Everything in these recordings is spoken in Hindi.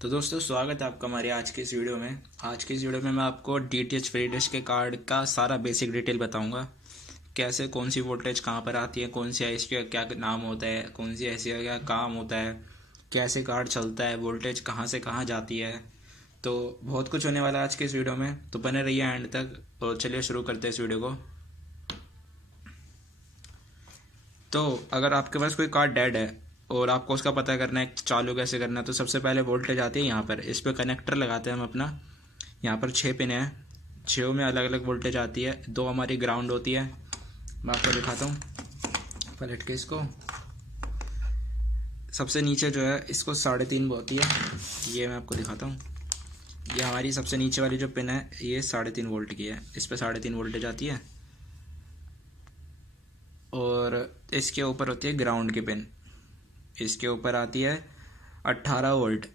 तो दोस्तों स्वागत है आपका हमारे आज के इस वीडियो में। आज के इस वीडियो में मैं आपको DTH फ्री डिश के कार्ड का सारा बेसिक डिटेल बताऊंगा। कैसे कौन सी वोल्टेज कहाँ पर आती है, कौन सी IC का क्या नाम होता है, कौन सी IC का क्या काम होता है, कैसे कार्ड चलता है, वोल्टेज कहाँ से कहाँ जाती है। तो बहुत कुछ होने वाला है आज के इस वीडियो में, तो बने रहिए एंड तक। और चलिए शुरू करते हैं इस वीडियो को। तो अगर आपके पास कोई कार्ड डेड है और आपको उसका पता करना है चालू कैसे करना है, तो सबसे पहले वोल्टेज आती है यहाँ पर। इस पर कनेक्टर लगाते हैं हम अपना। यहाँ पर 6 पिन है, 6 में अलग अलग वोल्टेज आती है। 2 हमारी ग्राउंड होती है। मैं आपको दिखाता हूँ पलट के इसको। सबसे नीचे जो है इसको 3.5 होती है। ये मैं आपको दिखाता हूँ। ये हमारी सबसे नीचे वाली जो पिन है ये 3.5 वोल्ट की है। इस पर 3.5 वोल्टेज आती है। और इसके ऊपर होती है ग्राउंड की पिन। इसके ऊपर आती है 18 वोल्ट।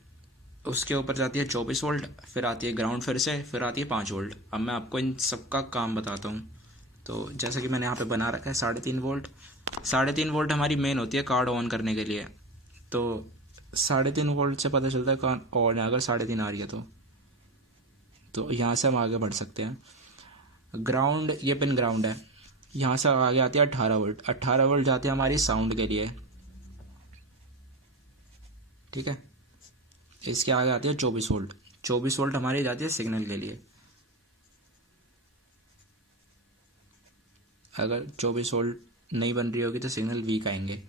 उसके ऊपर जाती है 24 वोल्ट। फिर आती है ग्राउंड, फिर आती है 5 वोल्ट। अब मैं आपको इन सबका काम बताता हूँ। तो जैसा कि मैंने यहाँ पे बना रखा है 3.5 वोल्ट। 3.5 वोल्ट हमारी मेन होती है कार्ड ऑन करने के लिए। तो 3.5 वोल्ट से पता चलता है कार्ड ऑन है। अगर 3.5 आ रही है तो यहाँ से हम आगे बढ़ सकते हैं। ग्राउंड, ये पिन ग्राउंड है। यहाँ से आगे आती है 18 वोल्ट। 18 वोल्ट जाती है हमारी साउंड के लिए, ठीक है। इसके आगे आती है 24 वोल्ट। 24 वोल्ट हमारी जाती है सिग्नल के लिए। अगर 24 वोल्ट नहीं बन रही होगी तो सिग्नल वीक आएंगे।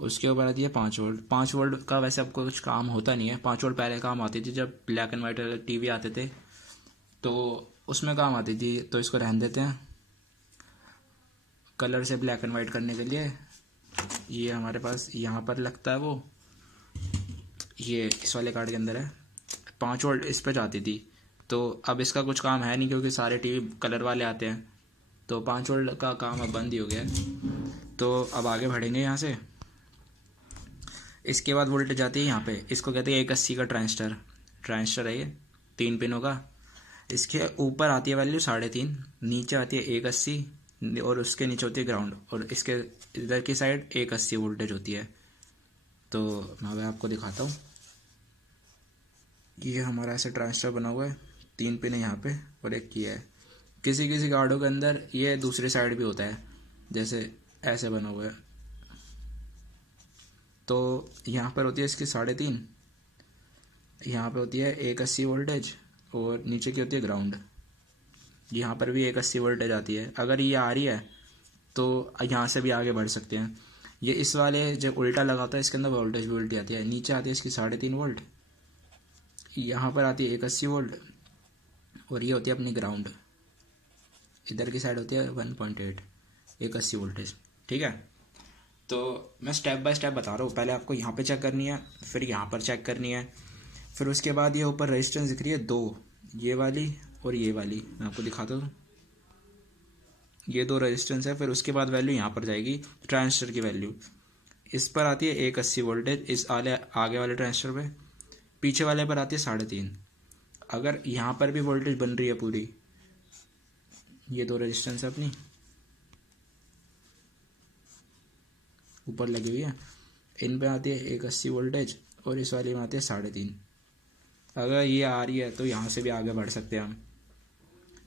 उसके ऊपर आती है 5 वोल्ट। 5 वोल्ट का वैसे आपको कुछ काम होता नहीं है। 5 वोल्ट पहले काम आती थी जब ब्लैक एंड वाइट TV आते थे, तो उसमें काम आती थी। तो इसको रहने देते हैं। कलर से ब्लैक एंड वाइट करने के लिए ये हमारे पास यहाँ पर लगता है, वो ये इस वाले कार्ड के अंदर है। 5 वोल्ट इस पे जाती थी। तो अब इसका कुछ काम है नहीं क्योंकि सारे TV कलर वाले आते हैं। तो 5 वोल्ट का काम अब बंद ही हो गया है। तो अब आगे बढ़ेंगे यहाँ से। इसके बाद वोल्टेज आती है यहाँ पे। इसको कहते हैं 180 का ट्रांजिस्टर है ये, 3 पिनों का। इसके ऊपर आती है वैल्यू 3.5, नीचे आती है 180 और उसके नीचे होती है ग्राउंड। और इसके इधर की साइड 180 वोल्टेज होती है। तो मैं आपको दिखाता हूँ। ये हमारा ऐसे ट्रांजिस्टर बना हुआ है, 3 पिन है यहाँ पे और एक किया है। किसी किसी कार्डों के अंदर ये दूसरी साइड भी होता है, जैसे ऐसे बना हुआ है। तो यहाँ पर होती है इसकी 3.5, यहाँ पे होती है 180 वोल्टेज और नीचे की होती है ग्राउंड। यहाँ पर भी 180 वोल्टेज आती है। अगर ये आ रही है तो यहाँ से भी आगे बढ़ सकते हैं। ये इस वाले जब उल्टा लगाता है इसके अंदर वोल्टेज भी उल्टी आती है। नीचे आती है इसकी 3.5 वोल्ट, यहाँ पर आती है 180 वोल्ट और ये होती है अपनी ग्राउंड। इधर की साइड होती है 1.8 180 वोल्टेज, ठीक है। तो मैं स्टेप बाय स्टेप बता रहा हूँ। पहले आपको यहाँ पे चेक करनी है, फिर यहाँ पर चेक करनी है, फिर उसके बाद ये ऊपर रेजिस्टेंस दिख रही है 2, ये वाली और ये वाली। मैं आपको दिखाता हूँ। ये 2 रेजिस्टेंस है। फिर उसके बाद वैल्यू यहाँ पर जाएगी, ट्रांजिस्टर की वैल्यू। इस पर आती है 180 वोल्टेज इस आगे वाले ट्रांजिस्टर पे। पीछे वाले पर आती है 3.5। अगर यहाँ पर भी वोल्टेज बन रही है पूरी, ये 2 रेजिस्टेंस है अपनी ऊपर लगी हुई है, इन पे आती है 180 वोल्टेज और इस वाली में आती है 3.5। अगर ये आ रही है तो यहाँ से भी आगे बढ़ सकते हैं हम,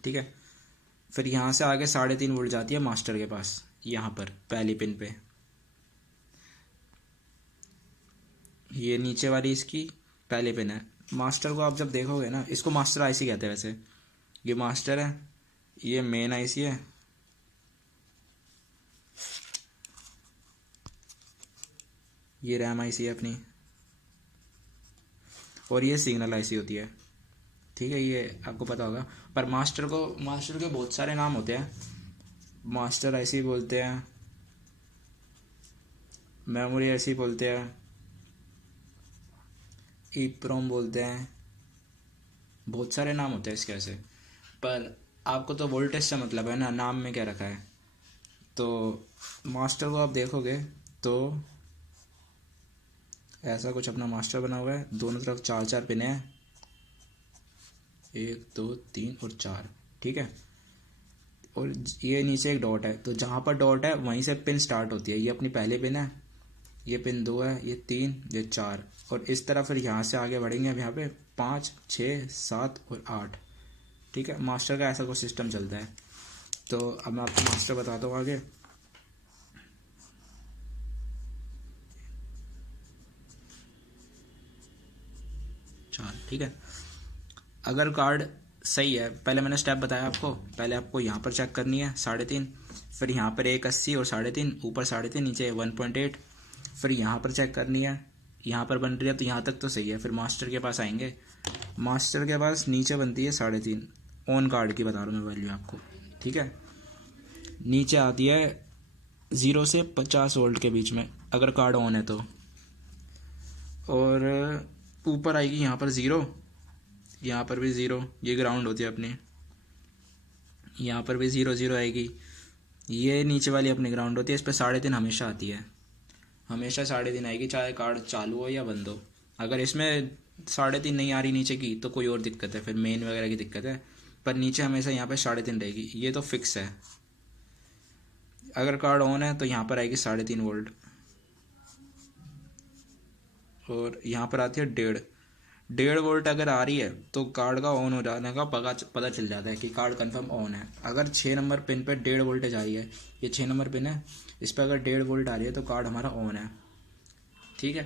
ठीक है। फिर यहाँ से आगे 3.5 वोल्ट जाती है मास्टर के पास, यहाँ पर पहली पिन पे। ये नीचे वाली इसकी पहली पिन है। मास्टर को आप जब देखोगे ना, इसको मास्टर IC कहते हैं वैसे। ये मास्टर है, ये मेन IC है, ये रैम IC है अपनी, और ये सिग्नल IC होती है, ठीक है। ये आपको पता होगा। पर मास्टर के बहुत सारे नाम होते हैं। मास्टर IC बोलते हैं, मेमोरी IC बोलते हैं, EEPROM बोलते हैं, बहुत सारे नाम होते हैं इसके ऐसे। पर आपको तो वोल्टेज से मतलब है ना, नाम में क्या रखा है। तो मास्टर को आप देखोगे तो ऐसा कुछ अपना मास्टर बना हुआ है। दोनों तरफ 4 पिन है, 1 2 3 और 4, ठीक है। और ये नीचे एक डॉट है, तो जहाँ पर डॉट है वहीं से पिन स्टार्ट होती है। ये अपनी पहली पिन है, ये पिन 2 है, ये 3, ये 4, और इस तरह फिर यहाँ से आगे बढ़ेंगे। अब यहाँ पे 5, 6, 7 और 8। ठीक है, मास्टर का ऐसा कुछ सिस्टम चलता है। तो अब मैं आपको मास्टर बताता हूँ आगे। ठीक है, अगर कार्ड सही है, पहले मैंने स्टेप बताया आपको, पहले आपको यहाँ पर चेक करनी है 3.5, फिर यहाँ पर 1.80 और 3.5, ऊपर 3.5, नीचे 1.8, फिर यहाँ पर चेक करनी है, यहाँ पर बन रही है तो यहाँ तक तो सही है। फिर मास्टर के पास आएंगे, मास्टर के पास नीचे बनती है 3.5, ऑन कार्ड की बता रहा हूँ मैं वैल्यू आपको। ठीक है, नीचे आती है 0 से 50 वोल्ट के बीच में अगर कार्ड ऑन है तो, और ऊपर आएगी यहाँ पर 0, यहाँ पर भी 0, ये ग्राउंड होती है अपनी, यहाँ पर भी 0 0 आएगी, ये नीचे वाली अपनी ग्राउंड होती है। इस पर 3.5 हमेशा आती है, हमेशा 3.5 आएगी, चाहे कार्ड चालू हो या बंद हो। अगर इसमें 3.5 नहीं आ रही नीचे की तो कोई और दिक्कत है, फिर मेन वगैरह की दिक्कत है, पर नीचे हमेशा यहाँ पे 3.5 रहेगी, ये तो फिक्स है। अगर कार्ड ऑन है तो यहाँ पर आएगी 3.5 वोल्ट, और यहाँ पर आती है 1.5 वोल्ट। अगर आ रही है तो कार्ड का ऑन हो जाने का पता चल जाता है कि कार्ड कंफर्म ऑन है। अगर 6 नंबर पिन पे 1.5 वोल्टेज आई है, ये 6 नंबर पिन है, इस पर अगर 1.5 वोल्ट आ रही है तो कार्ड हमारा ऑन है। ठीक है,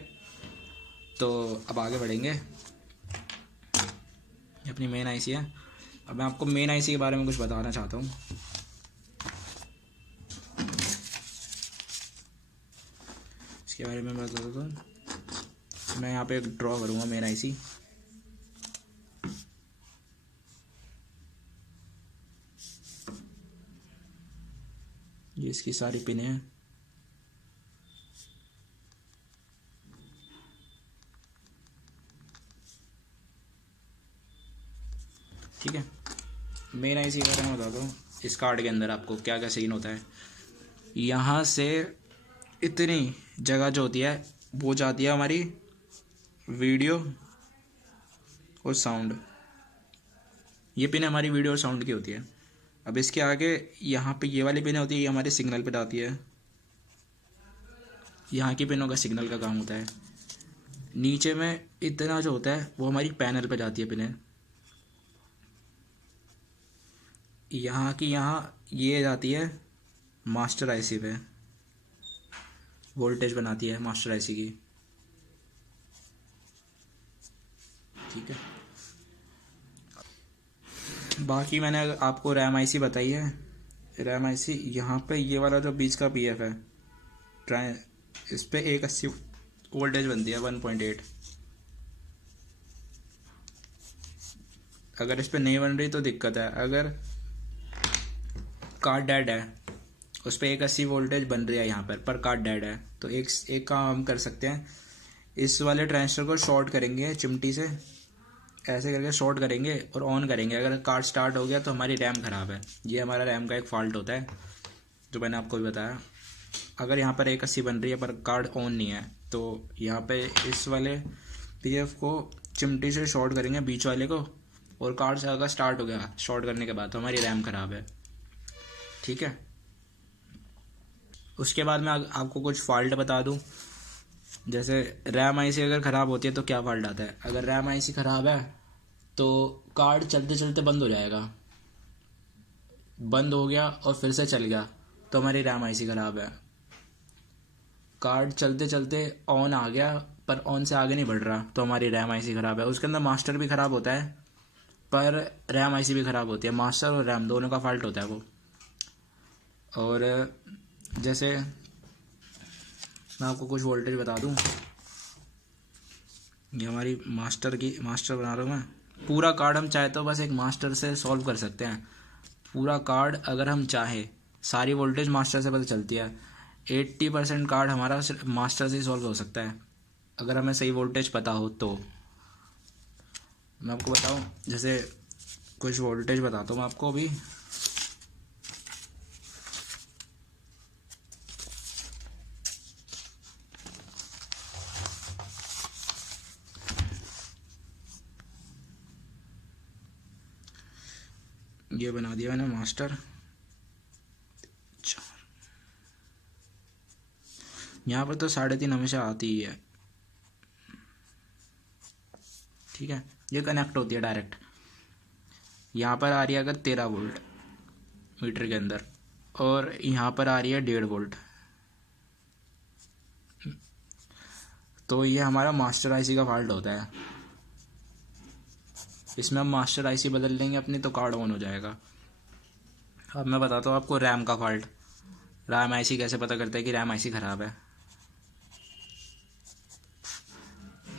तो अब आगे बढ़ेंगे। ये अपनी मेन आईसी है। अब मैं आपको मेन आईसी के बारे में कुछ बताना चाहता हूँ। इसके बारे में बता देता हूँ। मैं यहाँ पे ड्रॉ करूँगा मेन आईसी। ये इसकी सारी पिनें हैं। ठीक है, मेन आईसी के बारे में बता दो। इस कार्ड के अंदर आपको क्या क्या सीन होता है। यहाँ से इतनी जगह जो होती है वो जाती है हमारी वीडियो और साउंड। ये पिन हमारी वीडियो और साउंड की होती है। अब इसके आगे यहाँ पे ये वाली पिन होती है, ये हमारे सिग्नल पे जाती है। यहाँ की पिनों का सिग्नल का काम होता है। नीचे में इतना जो होता है वो हमारी पैनल पे जाती है पिनें। यहाँ की यहाँ ये जाती है मास्टर आईसी पे, वोल्टेज बनाती है मास्टर आईसी की। ठीक है, बाकी मैंने आपको रैम आईसी बताई है। रैम आईसी यहाँ पे ये वाला जो बीच का पीएफ है, इस पे 180 वोल्टेज बनती है 1.8। अगर इस पे नहीं बन रही तो दिक्कत है। अगर कार्ड डेड है, उस पर 180 वोल्टेज बन रही है यहाँ पर कार्ड डेड है, तो एक काम हम कर सकते हैं, इस वाले ट्रांजिस्टर को शॉर्ट करेंगे चिमटी से, ऐसे करके शॉर्ट करेंगे और ऑन करेंगे। अगर कार्ड स्टार्ट हो गया तो हमारी रैम ख़राब है। ये हमारा रैम का एक फॉल्ट होता है जो मैंने आपको भी बताया। अगर यहाँ पर 180 बन रही है पर कार्ड ऑन नहीं है तो यहाँ पे इस वाले पीएफ को चिमटी से शॉर्ट करेंगे बीच वाले को, और कार्ड से अगर स्टार्ट हो गया शॉर्ट करने के बाद तो हमारी रैम ख़राब है। ठीक है, उसके बाद मैं आपको कुछ फॉल्ट बता दूं। जैसे रैम आईसी अगर ख़राब होती है तो क्या फॉल्ट आता है। अगर रैम आईसी ख़राब है तो कार्ड चलते चलते बंद हो जाएगा, बंद हो गया और फिर से चल गया तो हमारी रैम आईसी ख़राब है। कार्ड चलते चलते ऑन आ गया पर ऑन से आगे नहीं बढ़ रहा तो हमारी रैम आईसी ख़राब है। उसके अंदर मास्टर भी ख़राब होता है पर रैम आईसी भी ख़राब होती है। मास्टर और रैम दोनों का फॉल्ट होता है वो। और जैसे मैं आपको कुछ वोल्टेज बता दूं। ये हमारी मास्टर बना रहा हूँ मैं। पूरा कार्ड हम चाहे तो बस एक मास्टर से सॉल्व कर सकते हैं। पूरा कार्ड अगर हम चाहे, सारी वोल्टेज मास्टर से पता चलती है। 80% कार्ड हमारा मास्टर से ही सॉल्व हो सकता है अगर हमें सही वोल्टेज पता हो तो। मैं आपको बताऊं, जैसे कुछ वोल्टेज बताता हूँ मैं आपको अभी। ये बना दिया मैंने मास्टर। यहाँ पर तो 3.5 हमेशा आती ही है, ठीक है। ये कनेक्ट होती है डायरेक्ट। यहाँ पर आ रही है अगर 13 वोल्ट मीटर के अंदर, और यहाँ पर आ रही है 1.5 वोल्ट, तो ये हमारा मास्टर आईसी का फॉल्ट होता है। इसमें हम मास्टर आईसी बदल लेंगे अपनी तो कार्ड ऑन हो जाएगा। अब मैं बताता हूँ आपको रैम का फॉल्ट। रैम आईसी कैसे पता करता है कि रैम आईसी ख़राब है?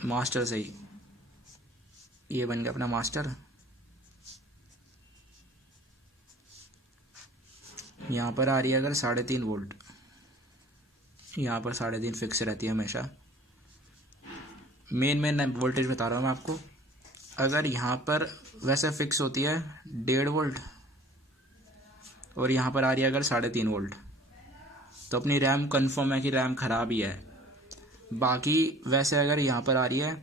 मास्टर से ही, ये बन गया अपना मास्टर। यहाँ पर आ रही है अगर 3.5 वोल्ट, यहाँ पर 3.5 फिक्स रहती है हमेशा। मेन वोल्टेज बता रहा हूँ मैं आपको। अगर यहाँ पर वैसे फिक्स होती है 1.5 वोल्ट, और यहाँ पर आ रही है अगर 3.5 वोल्ट, तो अपनी रैम कंफर्म है कि रैम ख़राब ही है। बाकी वैसे अगर यहाँ पर आ रही है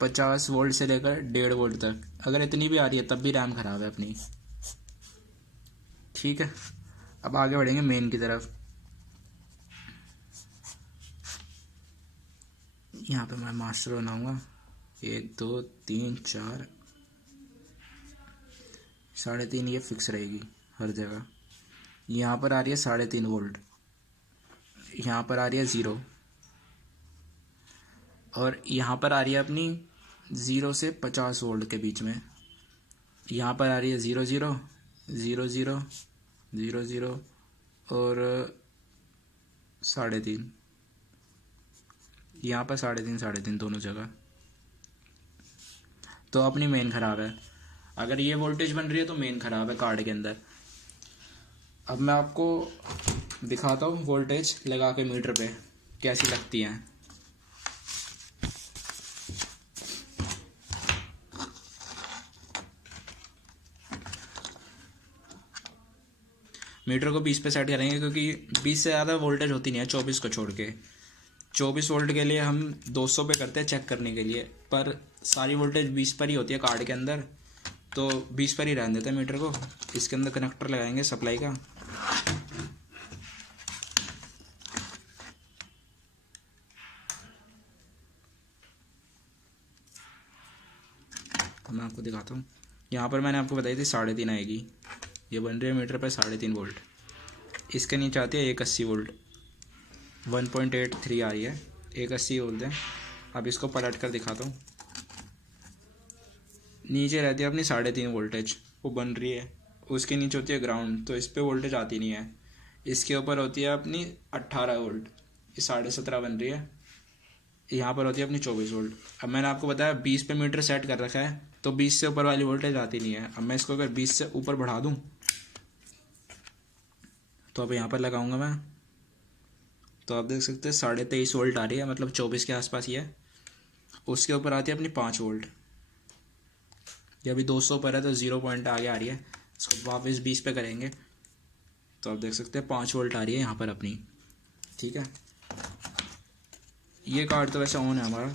50 वोल्ट से लेकर 1.5 वोल्ट तक, अगर इतनी भी आ रही है तब भी रैम ख़राब है अपनी, ठीक है। अब आगे बढ़ेंगे मेन की तरफ। यहाँ पे मैं मास्टर बनाऊंगा, 1 2 3 4, 3.5 ये फिक्स रहेगी हर जगह। यहाँ पर आ रही है 3.5 वोल्ट, यहाँ पर आ रही है 0, और यहाँ पर आ रही है अपनी 0 से 50 वोल्ट के बीच में। यहाँ पर आ रही है 0 0 0 0 0 0 और 3.5। यहाँ पर 3.5 दोनों जगह। तो अपनी मेन ख़राब है। अगर ये वोल्टेज बन रही है तो मेन ख़राब है कार्ड के अंदर। अब मैं आपको दिखाता हूँ वोल्टेज लगा के मीटर पे कैसी लगती हैं। मीटर को 20 पे सेट करेंगे, क्योंकि 20 से ज़्यादा वोल्टेज होती नहीं है 24 को छोड़ के। 24 वोल्ट के लिए हम 200 पे करते हैं चेक करने के लिए, पर सारी वोल्टेज 20 पर ही होती है कार्ड के अंदर, तो 20 पर ही रहने देते हैं मीटर को। इसके अंदर कनेक्टर लगाएंगे सप्लाई का। तो मैं आपको दिखाता हूँ। यहाँ पर मैंने आपको बताई थी 3.5 आएगी, ये बन रही है मीटर पर 3.5 वोल्ट। इसके नीचे आती है 180 वोल्ट, 1.83 आ रही है, 180 बोलते हैं। अब इसको पलट कर दिखाता हूँ। नीचे रहती है अपनी 3.5 वोल्टेज, वो बन रही है। उसके नीचे होती है ग्राउंड, तो इस पर वोल्टेज आती नहीं है। इसके ऊपर होती है अपनी 18 वोल्ट, ये 17.5 बन रही है। यहाँ पर होती है अपनी 24 वोल्ट। अब मैंने आपको बताया 20 पे मीटर सेट कर रखा है, तो 20 से ऊपर वाली वोल्टेज आती नहीं है। अब मैं इसको अगर 20 से ऊपर बढ़ा दूँ, तो अब यहाँ पर लगाऊंगा मैं, तो आप देख सकते हैं 23.5 वोल्ट आ रही है, मतलब 24 के आसपास ही है। उसके ऊपर आती है अपनी 5 वोल्ट, ये अभी 200 पर है तो 0 पॉइंट आगे आ रही है। इसको वापस 20 पे करेंगे तो आप देख सकते हैं 5 वोल्ट आ रही है यहाँ पर अपनी, ठीक है। ये कार्ड तो वैसे ऑन है हमारा।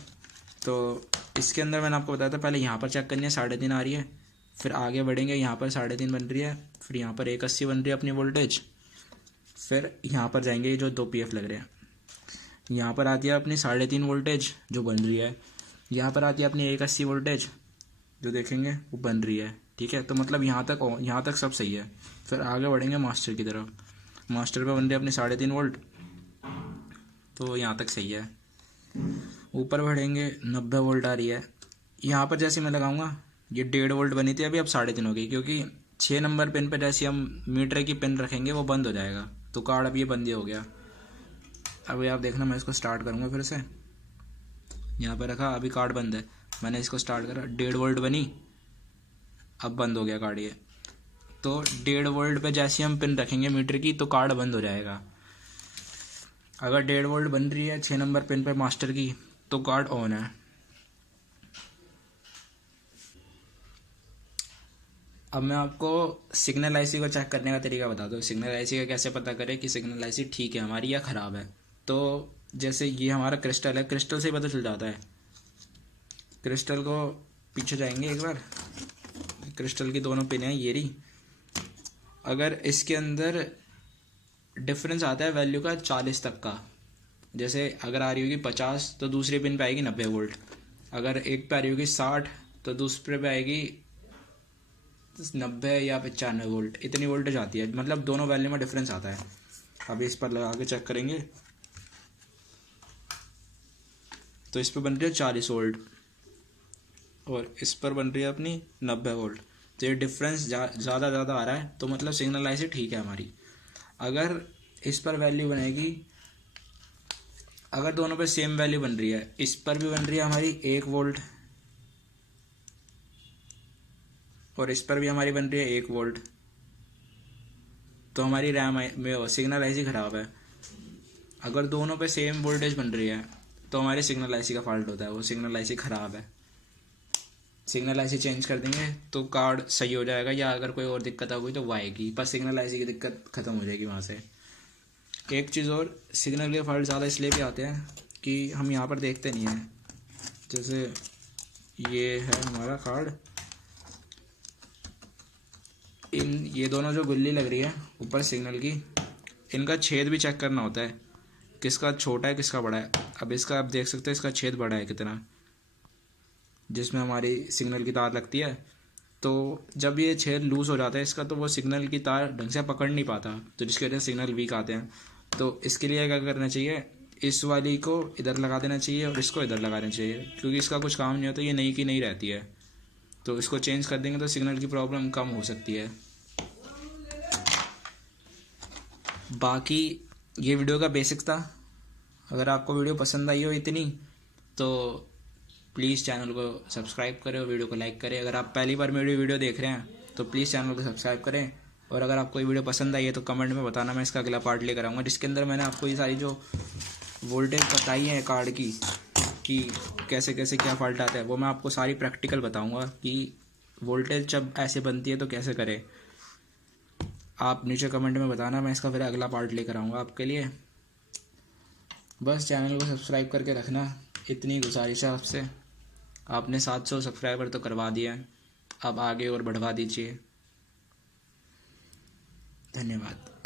तो इसके अंदर मैंने आपको बताया था पहले यहाँ पर चेक करनी है 3.5 आ रही है, फिर आगे बढ़ेंगे यहाँ पर 3.5 बन रही है, फिर यहाँ पर 180 बन रही है अपनी वोल्टेज, फिर यहाँ पर जाएंगे जो 2 PF लग रहे हैं। यहाँ पर आती है अपनी 3.5 वोल्टेज जो बन रही है, यहाँ पर आती है अपनी 180 वोल्टेज जो देखेंगे वो बन रही है, ठीक है। तो मतलब यहाँ तक सब सही है। फिर आगे बढ़ेंगे मास्टर की तरफ। मास्टर पे बन रही है अपनी 3.5 वोल्ट, तो यहाँ तक सही है। ऊपर बढ़ेंगे 90 वोल्ट आ रही है। यहाँ पर जैसे मैं लगाऊंगा ये 1.5 वोल्ट बनी थी, अभी अब 3.5 हो गई, क्योंकि 6 नंबर पिन पे जैसे हम मीटर की पिन रखेंगे वो बंद हो जाएगा, तो कार्ड अब ये बंद ही हो गया। अभी आप देखना मैं इसको स्टार्ट करूँगा फिर से, यहाँ पर रखा, अभी कार्ड बंद है। मैंने इसको स्टार्ट करा, 1.5 वोल्ट बनी, अब बंद हो गया कार्ड ये। तो 1.5 वोल्ट पे जैसे हम पिन रखेंगे मीटर की तो कार्ड बंद हो जाएगा। अगर 1.5 वोल्ट बन रही है 6 नंबर पिन पे मास्टर की तो कार्ड ऑन है। अब मैं आपको सिग्नल आईसी को चेक करने का तरीका बता दूँ। सिग्नल आईसी का कैसे पता करें कि सिग्नल आईसी ठीक है हमारी या ख़राब है। तो जैसे ये हमारा क्रिस्टल है, क्रिस्टल से ही पता चल जाता है। क्रिस्टल को पीछे जाएंगे एक बार, क्रिस्टल की दोनों पिन हैं ये रही। अगर इसके अंदर डिफरेंस आता है वैल्यू का 40 तक का, जैसे अगर आ रही होगी 50 तो दूसरी पिन पे आएगी 90 वोल्ट, अगर एक पे आ रही होगी 60 तो दूसरे पे आएगी 90 या 95 वोल्ट, इतनी वोल्टेज आती है, मतलब दोनों वैल्यू में डिफरेंस आता है। अभी इस पर लगा के चेक करेंगे तो इस पर बन रही है 40 वोल्ट और इस पर बन रही है अपनी 90 वोल्ट। तो ये डिफरेंस ज़्यादा आ रहा है, तो मतलब सिग्नल ऐसे ठीक है हमारी। अगर इस पर वैल्यू बनेगी, अगर दोनों पे सेम वैल्यू बन रही है, इस पर भी बन रही है हमारी 1 वोल्ट और इस पर भी हमारी बन रही है 1 वोल्ट, तो हमारी रैम में सिग्नल ऐसी ख़राब है। अगर दोनों पे सेम वोल्टेज बन रही है तो हमारे सिग्नल ऐसी का फॉल्ट होता है, वो सिग्नल ऐसी ख़राब है। सिग्नल ऐसी चेंज कर देंगे तो कार्ड सही हो जाएगा, या अगर कोई और दिक्कत होगी तो वो आएगी, पर सिग्नल ऐसी की दिक्कत ख़त्म हो जाएगी वहाँ से। एक चीज़ और, सिग्नल के फॉल्ट ज़्यादा इसलिए भी आते हैं कि हम यहाँ पर देखते नहीं हैं। जैसे ये है हमारा कार्ड, ये दोनों जो गुल्ली लग रही है ऊपर सिग्नल की, इनका छेद भी चेक करना होता है, किसका छोटा है किसका बड़ा है। अब इसका आप देख सकते हैं, इसका छेद बड़ा है कितना, जिसमें हमारी सिग्नल की तार लगती है। तो जब ये छेद लूज़ हो जाता है इसका, तो वो सिग्नल की तार ढंग से पकड़ नहीं पाता, तो जिसकी वजह से सिग्नल वीक आते हैं। तो इसके लिए क्या करना चाहिए, इस वाली को इधर लगा देना चाहिए और इसको इधर लगा देना चाहिए, क्योंकि इसका कुछ काम नहीं होता, ये नई की नहीं रहती है। तो इसको चेंज कर देंगे तो सिग्नल की प्रॉब्लम कम हो सकती है। बाकी ये वीडियो का बेसिक था। अगर आपको वीडियो पसंद आई हो इतनी, तो प्लीज़ चैनल को सब्सक्राइब करें और वीडियो को लाइक करें। अगर आप पहली बार मेरी वीडियो देख रहे हैं तो प्लीज़ चैनल को सब्सक्राइब करें। और अगर आपको ये वीडियो पसंद आई है तो कमेंट में बताना, मैं इसका अगला पार्ट लेकर आऊँगा, जिसके अंदर मैंने आपको ये सारी जो वोल्टेज बताई है कार्ड की, कि कैसे कैसे क्या फॉल्ट आता है, वो मैं आपको सारी प्रैक्टिकल बताऊँगा कि वोल्टेज जब ऐसे बनती है तो कैसे करें। आप नीचे कमेंट में बताना, मैं इसका फिर अगला पार्ट लेकर आऊँगा आपके लिए। बस चैनल को सब्सक्राइब करके रखना, इतनी गुजारिश है आपसे। आपने 700 सब्सक्राइबर तो करवा दिया है, अब आगे और बढ़वा दीजिए। धन्यवाद।